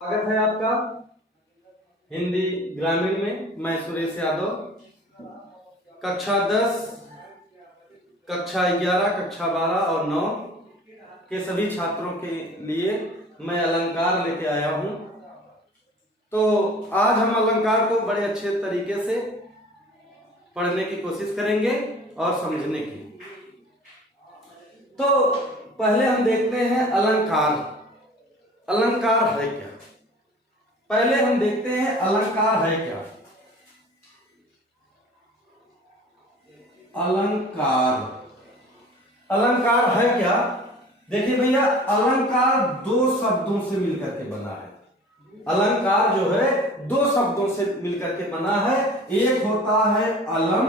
स्वागत है आपका हिंदी ग्रामीण में। मैं सुरेश यादव कक्षा 10, कक्षा 11, कक्षा 12 और 9 के सभी छात्रों के लिए मैं अलंकार लेके आया हूं। तो आज हम अलंकार को बड़े अच्छे तरीके से पढ़ने की कोशिश करेंगे और समझने की। तो पहले हम देखते हैं अलंकार। अलंकार है क्या? पहले हम देखते हैं अलंकार है क्या। अलंकार अलंकार है क्या? देखिए भैया, अलंकार दो शब्दों से मिलकर के बना है। अलंकार जो है दो शब्दों से मिलकर के बना है। एक होता है अलम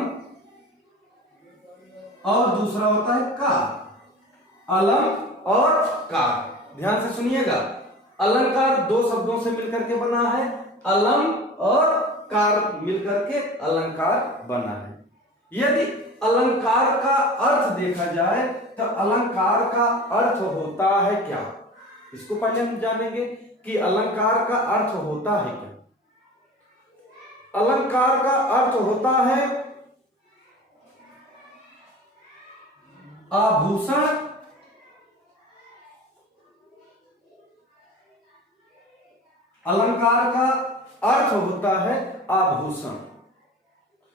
और दूसरा होता है कार। अलम और कार, ध्यान से सुनिएगा। अलंकार दो शब्दों से मिलकर के बना है। अलम और कार मिलकर के अलंकार बना है। यदि अलंकार का अर्थ देखा जाए तो अलंकार का अर्थ होता है क्या, इसको पहले हम जानेंगे कि अलंकार का अर्थ होता है क्या। अलंकार का अर्थ होता है आभूषण अलंकार का अर्थ होता है आभूषण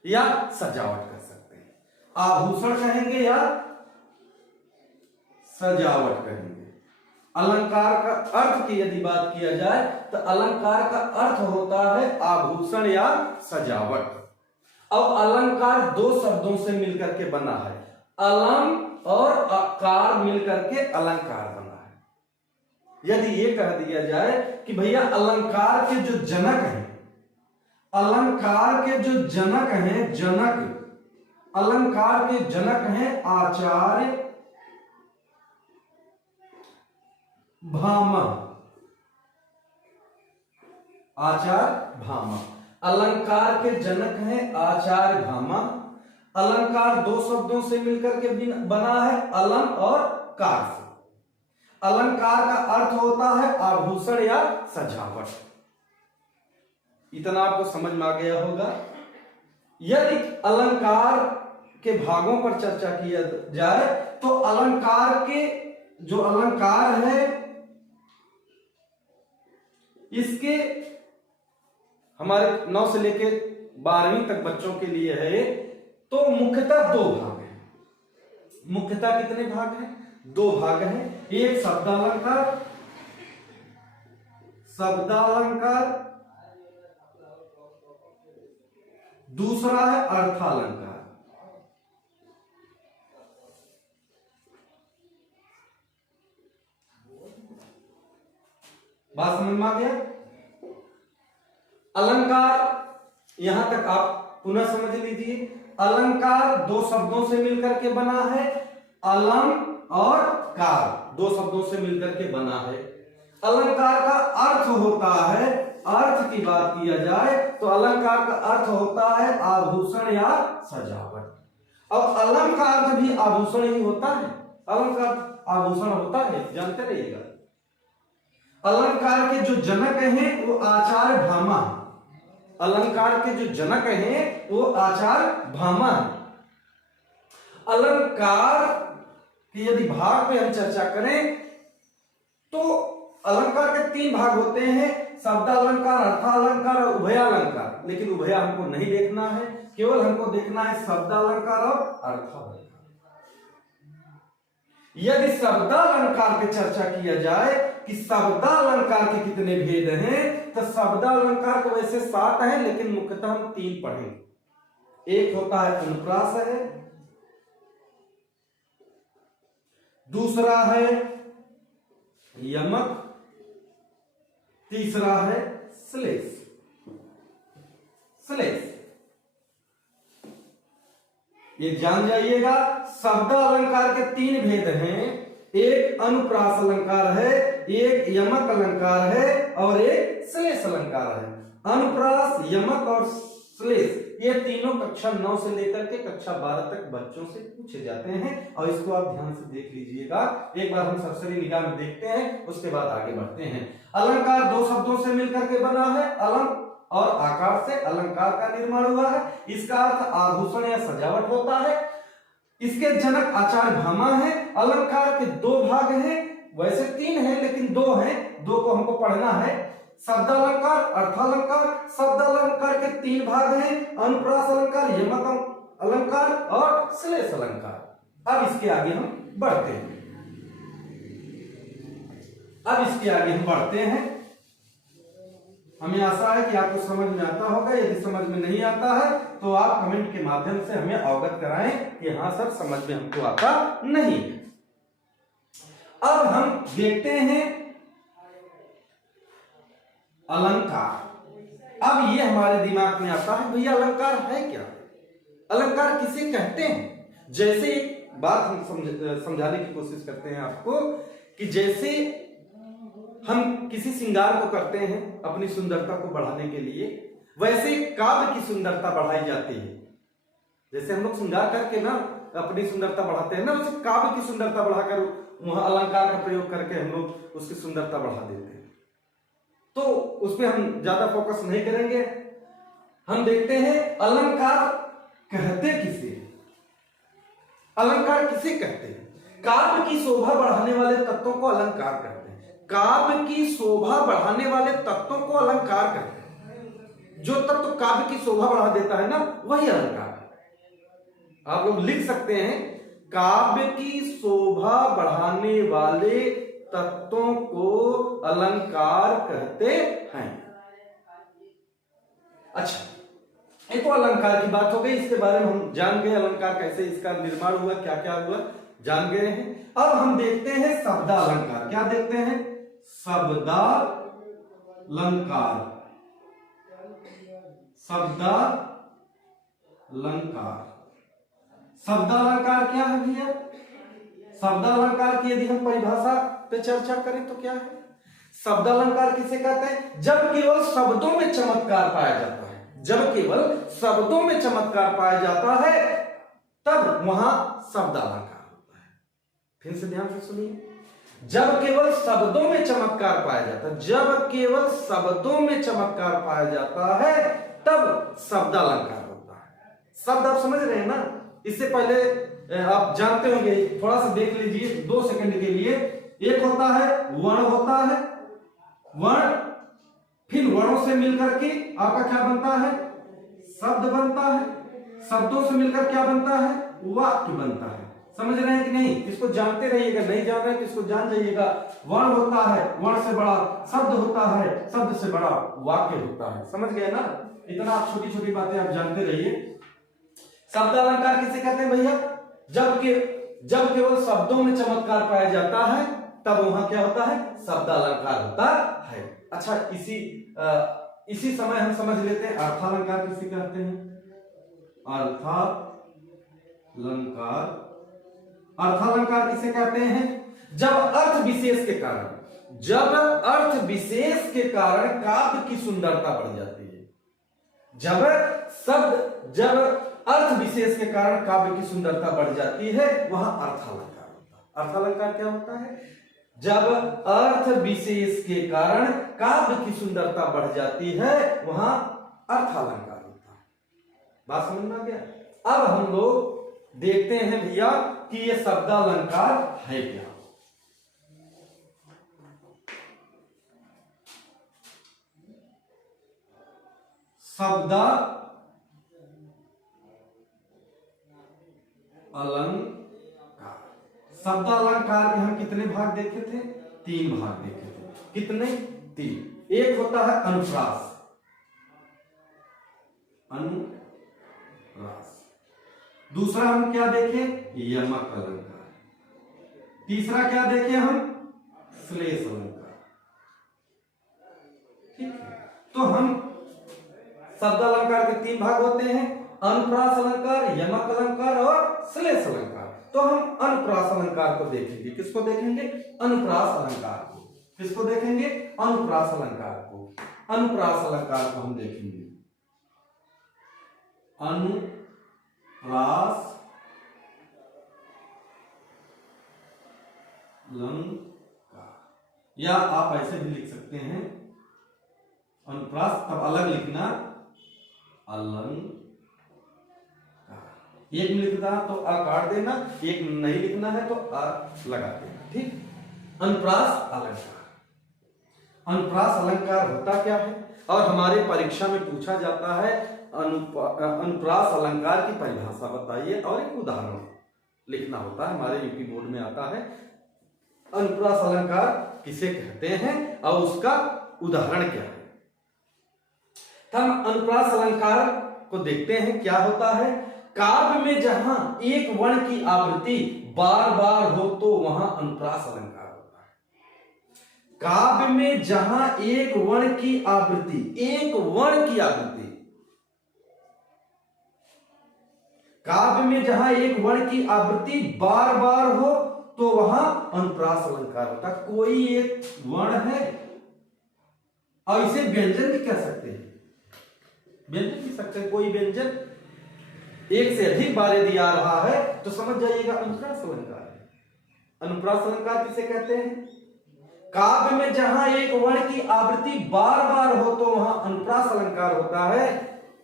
या सजावट कर सकते हैं। आभूषण कहेंगे या सजावट कहेंगे। अलंकार का अर्थ की यदि बात किया जाए तो अलंकार का अर्थ होता है आभूषण या सजावट। अब अलंकार दो शब्दों से मिलकर के बना है। अलम और कार मिलकर के अलंकार बना है। यदि ये कह दिया जाए कि भैया अलंकार के जो जनक हैं, अलंकार के जो जनक हैं, अलंकार के जनक हैं आचार्य भामा। आचार्य भामा अलंकार के जनक हैं आचार्य भामा। अलंकार दो शब्दों से मिलकर के बना है, अलम और कार से। अलंकार का अर्थ होता है आभूषण या सजावट। इतना आपको समझ में आ गया होगा। यदि अलंकार के भागों पर चर्चा किया जाए तो अलंकार के जो अलंकार है इसके हमारे 9 से लेकर 12वीं तक बच्चों के लिए है तो मुख्यतः दो भाग हैं। मुख्यतः कितने भाग हैं? दो भाग हैं। एक शब्दालंकार, दूसरा है अर्थालंकार। बात समझ में आ गया? अलंकार यहां तक आप पुनः समझ लीजिए। अलंकार दो शब्दों से मिलकर के बना है। अलम और कार दो शब्दों से मिलकर के बना है। अलंकार का अर्थ होता है, अर्थ की बात किया जाए तो अलंकार का अर्थ होता है आभूषण या सजावट। अब अलम का अर्थ भी आभूषण ही होता है। अलंकार आभूषण होता है, जानते रहिएगा। अलंकार के जो जनक हैं वो आचार्य भामा। अलंकार के जो जनक हैं वो आचार्य भामा है। अलंकार कि यदि भाग पे हम चर्चा करें तो अलंकार के 3 भाग होते हैं, शब्दालंकार, अर्थालंकार और उभयालंकार। लेकिन उभया हमको नहीं देखना है, केवल हमको देखना है शब्दालंकार और अर्थालंकार। यदि शब्दालंकार पे चर्चा किया जाए कि शब्दालंकार के कितने भेद हैं तो शब्दालंकार तो वैसे 7 हैं, लेकिन मुख्यतः हम 3 पढ़ेंगे। एक होता है अनुप्रास है, दूसरा है यमक, तीसरा है श्लेष। ये जान जाइएगा। शब्द अलंकार के 3 भेद हैं। एक अनुप्रास अलंकार है, एक यमक अलंकार है और एक श्लेष अलंकार है। अनुप्रास, यमक और श्लेष ये तीनों कक्षा 9 से लेकर के कक्षा 12 तक बच्चों से पूछे जाते हैं और इसको आप ध्यान से देख लीजिएगा। एक बार हम सरसरी निगाह में देखते हैं, उसके बाद आगे बढ़ते हैं। अलंकार दो शब्दों से बना है, अलंक और आकार से अलंकार का निर्माण हुआ है। इसका अर्थ आभूषण या सजावट होता है। इसके जनक आचार्य भामा है। अलंकार के दो भाग हैं, वैसे तीन हैं लेकिन दो हैं, दो को हमको पढ़ना है। शब्दालंकार, अर्थालंकार। शब्दालंकार के तीन भाग हैं, अनुप्रास अलंकार, यमक अलंकार और श्लेष अलंकार। अब इसके आगे हम बढ़ते हैं। हमें आशा है कि आपको समझ में आता होगा। यदि समझ में नहीं आता है तो आप कमेंट के माध्यम से हमें अवगत कराएं कि हाँ सर समझ में हमको आता नहीं। अब हम देखते हैं अलंकार। अब ये हमारे दिमाग में आता है, भैया अलंकार है क्या, अलंकार किसे कहते हैं। जैसे एक बात हम समझाने की कोशिश करते हैं आपको कि जैसे हम किसी श्रृंगार को करते हैं अपनी सुंदरता को बढ़ाने के लिए, वैसे काव्य की सुंदरता बढ़ाई जाती है। जैसे हम लोग श्रृंगार करके ना अपनी सुंदरता बढ़ाते हैं ना, वैसे काव्य की सुंदरता बढ़ाकर वहां अलंकार का प्रयोग करके हम लोग उसकी सुंदरता बढ़ा देते हैं। तो उस पर हम ज्यादा फोकस नहीं करेंगे। हम देखते हैं अलंकार कहते किसे, अलंकार किसे कहते हैं। काव्य की शोभा बढ़ाने वाले तत्वों को अलंकार कहते हैं। काव्य की शोभा बढ़ाने वाले तत्वों को अलंकार कहते हैं। जो तत्व काव्य की शोभा बढ़ा देता है ना, वही अलंकार है। आप लोग लिख सकते हैं, काव्य की शोभा बढ़ाने वाले तत्वों को अलंकार कहते हैं। अच्छा, एक तो अलंकार की बात हो गई, इसके बारे में हम जान गए, अलंकार कैसे इसका निर्माण हुआ, क्या क्या हुआ जान गए हैं। अब हम देखते हैं शब्दालंकार। क्या देखते हैं, शब्दालंकार। शब्दालंकार क्या है भैया। शब्दालंकार की यदि हम परिभाषा पे चर्चा करें तो क्या है, शब्दालंकार किसे कहते हैं, जब केवल शब्दों में चमत्कार पाया जाता है। जब केवल शब्दों में चमत्कार पाया जाता है तब वहां शब्दालंकार होता है। फिर से ध्यान से सुनिए, जब केवल शब्दों में चमत्कार पाया जाता है, जब केवल शब्दों में चमत्कार पाया जाता है तब शब्दालंकार होता है। शब्द आप समझ रहे हैं ना। इससे पहले आप जानते होंगे, थोड़ा सा देख लीजिए 2 सेकंड के लिए। एक होता है वर्ण, होता है वर्ण, फिर वर्णों से मिलकर के आपका क्या बनता है, शब्द बनता है। शब्दों से मिलकर क्या बनता है, वाक्य बनता है। समझ रहे हैं कि नहीं, इसको जानते रहिएगा, नहीं जान रहे हैं तो इसको जान जाइएगा। वर्ण होता है, वर्ण से बड़ा शब्द होता है, शब्द से बड़ा वाक्य होता है। समझ गए ना, इतना आप छोटी छोटी बातें आप जानते रहिए। शब्दालंकार किसे कहते हैं भैया, जब केवल शब्दों में चमत्कार पाया जाता है तब वहां क्या होता है, शब्दालंकार होता है। अच्छा, इसी समय हम समझ लेते हैं अर्थालंकार किसे कहते हैं। अर्थालंकार किसे कहते हैं, जब अर्थ विशेष के कारण काव्य की सुंदरता बढ़ जाती है। जब अर्थ विशेष के कारण काव्य की सुंदरता बढ़ जाती है, वहां अर्थालंकार होता है। अर्थालंकार क्या होता है, जब अर्थ विशेष के कारण काव्य की सुंदरता बढ़ जाती है, वहां अर्थालंकार होता है। बात समझ में आ गया। अब हम लोग देखते हैं भैया कि ये शब्दालंकार है क्या। शब्दालंकार के हम कितने भाग देखे थे, 3 भाग देखे थे। कितने, 3। एक होता है अनुप्रास, दूसरा हम क्या देखे, यमक अलंकार, तीसरा क्या देखे हम, श्लेष अलंकार। ठीक है, तो हम शब्दालंकार के 3 भाग होते हैं, अनुप्रास अलंकार, यमक अलंकार और श्लेष अलंकार। तो हम अनुप्रास अलंकार को देखेंगे। किसको देखेंगे, अनुप्रास अलंकार को। किसको देखेंगे, अनुप्रास अलंकार को। अनुप्रास अलंकार को हम देखेंगे। अनुप्रास अलंकार, या आप ऐसे भी लिख सकते हैं अनुप्रास अब अलग लिखना, अलंकार। एक में लिखना तो अ काट देना, एक नहीं लिखना है तो अ लगा देना, ठीक। अनुप्रास अलंकार, अनुप्रास अलंकार होता क्या है, और हमारे परीक्षा में पूछा जाता है अनुप्रास अलंकार की परिभाषा बताइए और एक उदाहरण लिखना होता है, हमारे यूपी बोर्ड में आता है अनुप्रास अलंकार किसे कहते हैं और उसका उदाहरण क्या है। हम अनुप्रास अलंकार को देखते हैं क्या होता है। काव्य में जहां एक वर्ण की आवृत्ति बार बार हो तो वहां अनुप्रास अलंकार होता है। काव्य में जहां एक वर्ण की आवृत्ति, एक वर्ण की आवृत्ति, काव्य में जहां एक वर्ण की आवृत्ति बार बार हो तो वहां अनुप्रास अलंकार होता है। कोई एक वर्ण है और इसे व्यंजन भी कह सकते हैं, व्यंजन भी सकते हैं, कोई व्यंजन एक से अधिक बार यदि आ रहा है तो समझ जाइएगा अनुप्रास अलंकार है। अनुप्रास अलंकार किसे कहते हैं? काव्य में जहां एक वर्ण की आवृत्ति बार बार हो तो वहां अनुप्रास अलंकार होता है।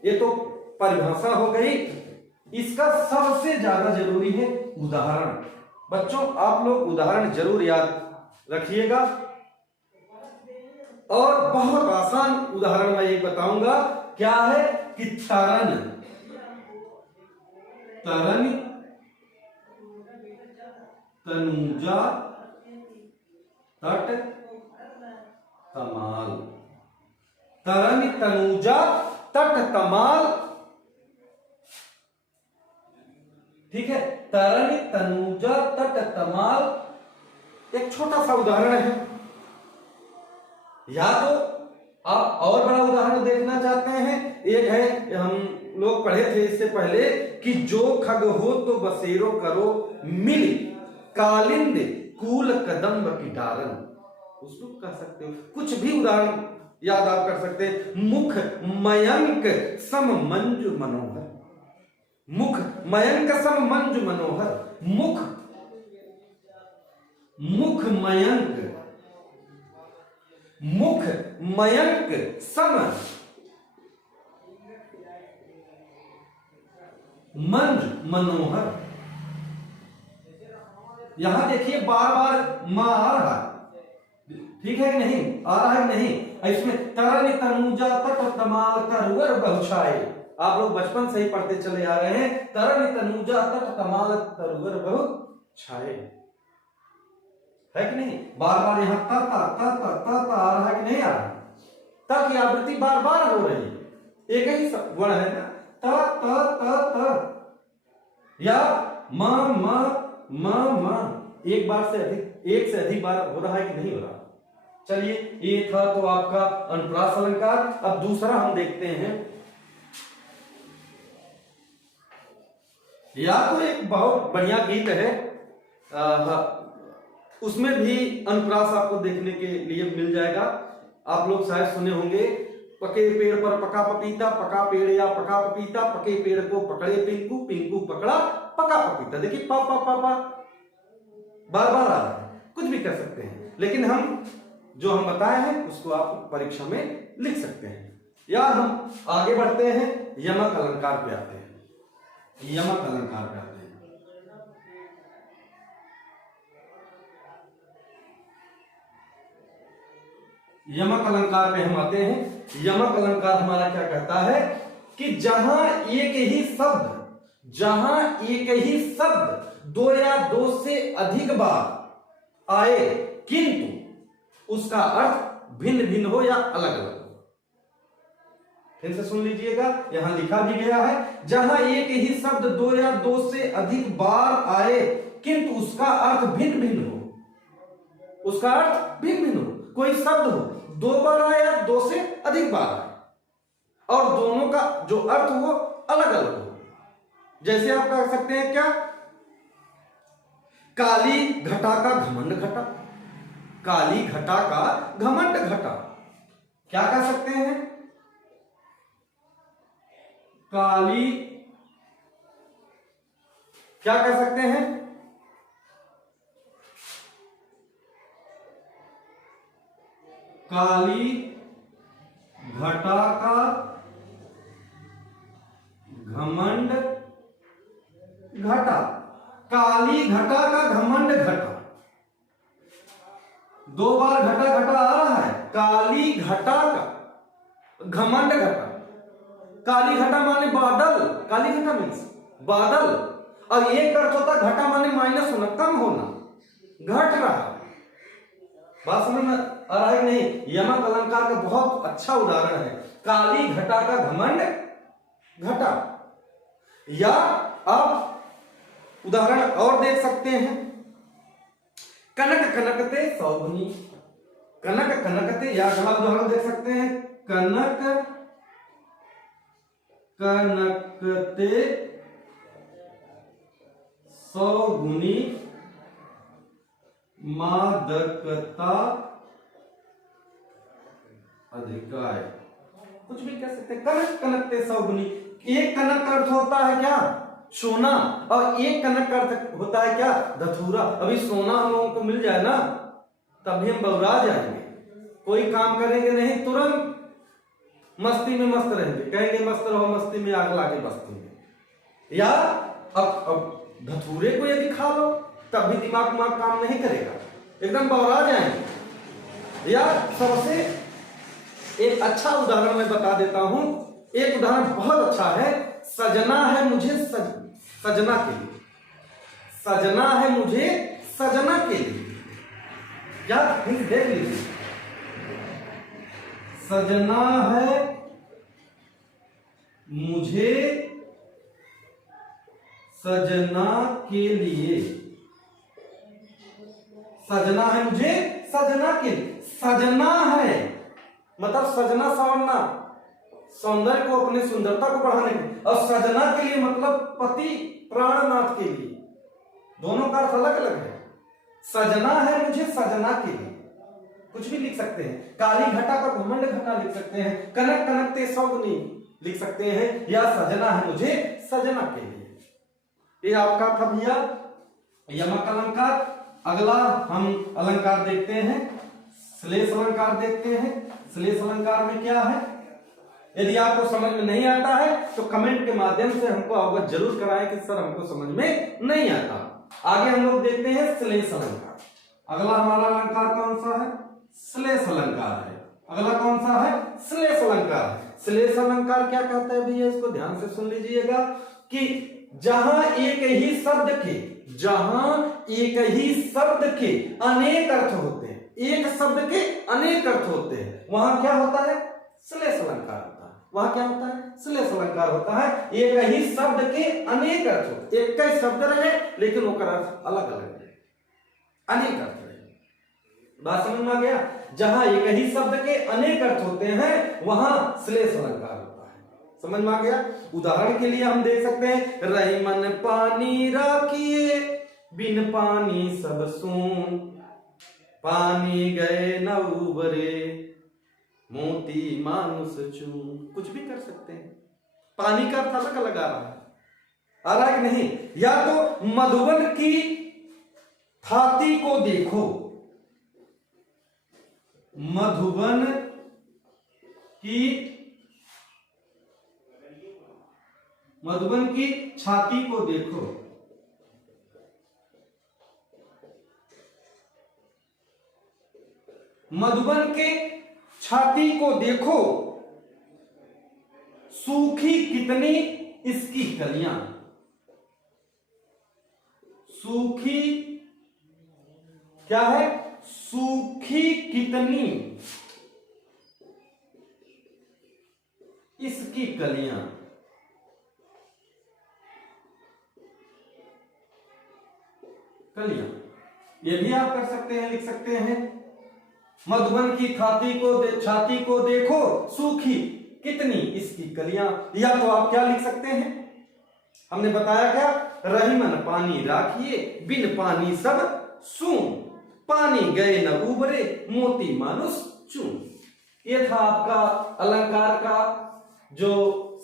ये तो परिभाषा हो गई। इसका सबसे ज्यादा जरूरी है उदाहरण। बच्चों आप लोग उदाहरण जरूर याद रखिएगा, और बहुत आसान उदाहरण मैं एक बताऊंगा। क्या है कि तरन, तरन तनुजा तट तमाल, तरन तनुजा तट तमाल, ठीक है। तरन तनुजा तट तमाल एक छोटा सा उदाहरण है। या तो आप और बड़ा उदाहरण देखना चाहते हैं, एक है, हम लोग पढ़े थे इससे पहले कि जो खग हो तो बसेरो करो मिल, कालिंद कूल कदम्ब की डारन, उसको कह सकते हो। कुछ भी उदाहरण याद आप कर सकते हैं। मुख मयंक सम मंजु मनोहर, मुख मयंक सम मंजु मनोहर, मुख, मुख मयंक, मुख मयंक सम मंज मनोहर। यहां देखिए बार बार मां आ रहा है, ठीक है कि नहीं, आ रहा है कि नहीं। इसमें तरन तनुजा तट तमाल तरुवर बहुछाए, आप लोग बचपन से ही पढ़ते चले आ रहे हैं। तरन तनुजा तट तमाल तरुवर बहुछाए, है कि नहीं। बार बार यहां ता आ रहा है कि नहीं आ रहा, ता की आवृत्ति बार बार हो रही है, एक ही वर्ण है ना, त या म एक बार से अधिक, एक से अधिक बार हो रहा है कि नहीं हो रहा। चलिए ये था तो आपका अनुप्रास अलंकार। अब दूसरा हम देखते हैं, या तो एक बहुत बढ़िया गीत है, उसमें भी अनुप्रास आपको देखने के लिए मिल जाएगा। आप लोग शायद सुने होंगे, पके पेड़ पर पका पपीता, पका पेड़ या पका पपीता, पके पेड़ को पकड़े पिंकू, पिंकू पकड़ा पका पपीता। देखिए पा पा पा पा बार बार आ रहा है, कुछ भी कर सकते हैं, लेकिन हम जो हम बताए हैं उसको आप परीक्षा में लिख सकते हैं। या हम आगे बढ़ते हैं, यमक अलंकार पे आते हैं, यमक अलंकार पे आते हैं। यमक अलंकार पे हम आते हैं। यमक अलंकार हमारा क्या कहता है कि जहां एक ही शब्द, जहां एक ही शब्द दो या दो से अधिक बार आए किंतु उसका अर्थ भिन्न भिन्न हो या अलग अलग हो। फिर से सुन लीजिएगा, यहां लिखा भी गया है, जहां एक ही शब्द दो या दो से अधिक बार आए किंतु उसका अर्थ भिन्न भिन्न हो, उसका अर्थ भिन्न भिन्न हो। कोई शब्द हो, दो बार आया, दो से अधिक बार आया, और दोनों का जो अर्थ हो अलग अलग हो। जैसे आप कह सकते हैं क्या, काली घटा का घमंड घटा, काली घटा का घमंड घटा। क्या कह सकते हैं, काली, क्या कह सकते हैं, काली घटा का घमंड घटा, काली घटा का घमंड घटा, दो बार घटा घटा आ रहा है। काली घटा का घमंड घटा, काली घटा माने बादल, काली घटा मीन्स बादल, और एक अर्थ होता घटा माने माइनस होना, कम होना, घट रहा। बात समझ में आ रहा है नहीं? यमक अलंकार का बहुत अच्छा उदाहरण है, काली घटा का घमंड घटा। या आप उदाहरण और देख सकते हैं, कनक कनकते सौगुनी, कनक कनकते, या अगला उदाहरण देख सकते हैं, कनक कनकते सौगुनी मादकता अधिकाय, कुछ भी कह सकते हैं। कनक कनकते सौगुनी, एक कनक का अर्थ होता है क्या? सोना, और एक कनक का अर्थ होता है क्या? धतूरा। अभी सोना हम लोगों को मिल जाए ना, तभी हम बौरा जाएंगे, कोई काम करेंगे नहीं, तुरंत मस्ती में मस्त रहेंगे, कहेंगे मस्त रहो मस्ती में, आग लागे बस्ती में। या अब धतूरे को यदि खा लो तब भी दिमाग काम नहीं करेगा, एकदम बौरा जाएंगे। या सबसे एक अच्छा उदाहरण मैं बता देता हूं, एक उदाहरण बहुत अच्छा है, सजना है मुझे सजना के लिए, सजना है मुझे सजना के लिए, क्या देख लीजिए, सजना है मुझे सजना के लिए, सजना है मुझे सजना के लिए, सजना है मतलब सजना संवरना, सौंदर्य को, अपने सुंदरता को बढ़ाने के, और सजना के लिए मतलब पति प्राणनाथ के लिए, दोनों का अर्थ अलग अलग है। सजना है मुझे सजना के लिए, कुछ भी लिख सकते हैं, काली घटा का घमंड घटा लिख सकते हैं, कनक कनकते सौगुनी लिख सकते हैं, या सजना है मुझे सजना के लिए। ये आपका था भैया यमक अलंकार। अगला हम अलंकार देखते हैं, श्लेष अलंकार देखते हैं। श्लेष अलंकार में क्या है? यदि आपको समझ में नहीं आता है तो कमेंट के माध्यम से हमको अवगत जरूर कराएं कि सर हमको समझ में नहीं आता। आगे हम लोग देखते हैं श्लेष अलंकार। अगला हमारा अलंकार कौन सा है? श्लेष अलंकार है। अगला कौन सा है? श्लेष अलंकार है। श्लेष अलंकार क्या कहता है भैया, इसको ध्यान से सुन लीजिएगा कि जहां एक ही शब्द के अनेक अर्थ होते हैं, एक शब्द के अनेक अर्थ होते हैं, वहां क्या होता है? श्लेष अलंकार होता है। वहां क्या होता है? श्लेष अलंकार होता है। एक ही शब्द के अनेक अर्थ होते, एक ही शब्द रहे लेकिन वो अर्थ अलग अलग है, अनेक अर्थ रहे। बात समझ में आ गया? जहां एक ही शब्द के अनेक अर्थ होते हैं वहां श्लेष अलंकार होता है। समझ में आ गया? उदाहरण के लिए हम देख सकते हैं, रही मन पानी राखिए बिन पानी सब सून, पानी गए न उबरे मोती मानुष चून। कुछ भी कर सकते हैं, पानी का अर्थ अलग अलग आ रहा है कि नहीं? या तो मधुबन की थाती को देखो, मधुबन की छाती को देखो, मधुबन के छाती को देखो, सूखी कितनी इसकी कलियां, सूखी क्या है? सूखी कितनी इसकी कलियां। कलियां ये भी आप कर सकते हैं, लिख सकते हैं, मधुबन की छाती को देखो, सूखी कितनी इसकी कलियां। या तो आप क्या लिख सकते हैं, हमने बताया क्या? रही मन पानी राखिए बिन पानी सब सून, पानी गए न उबरे मोती मानुष चून। ये था आपका अलंकार का जो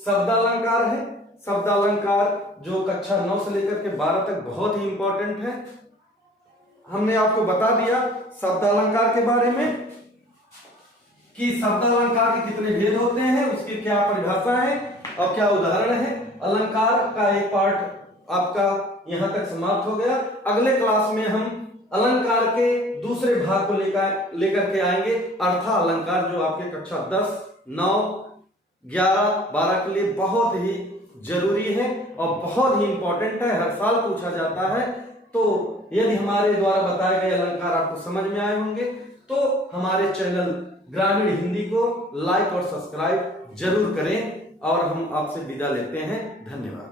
शब्द अलंकार है। शब्द अलंकार जो कक्षा 9 से लेकर के 12 तक बहुत ही इंपॉर्टेंट है। हमने आपको बता दिया शब्द अलंकार के बारे में कि शब्द अलंकार के कितने भेद होते क्या परिभाषा है और क्या उदाहरण है। अलंकार का एक पार्ट आपका यहां तक समाप्त हो गया। अगले क्लास में हम अलंकार के दूसरे भाग को लेकर के आएंगे, अर्थालंकार, जो आपके कक्षा 10, 9, 11, 12 के लिए बहुत ही जरूरी है और बहुत ही इंपॉर्टेंट है, हर साल पूछा जाता है। तो यदि हमारे द्वारा बताए गए अलंकार आपको समझ में आए होंगे तो हमारे चैनल ग्रामीण हिंदी को लाइक और सब्सक्राइब जरूर करें और हम आपसे विदा लेते हैं। धन्यवाद।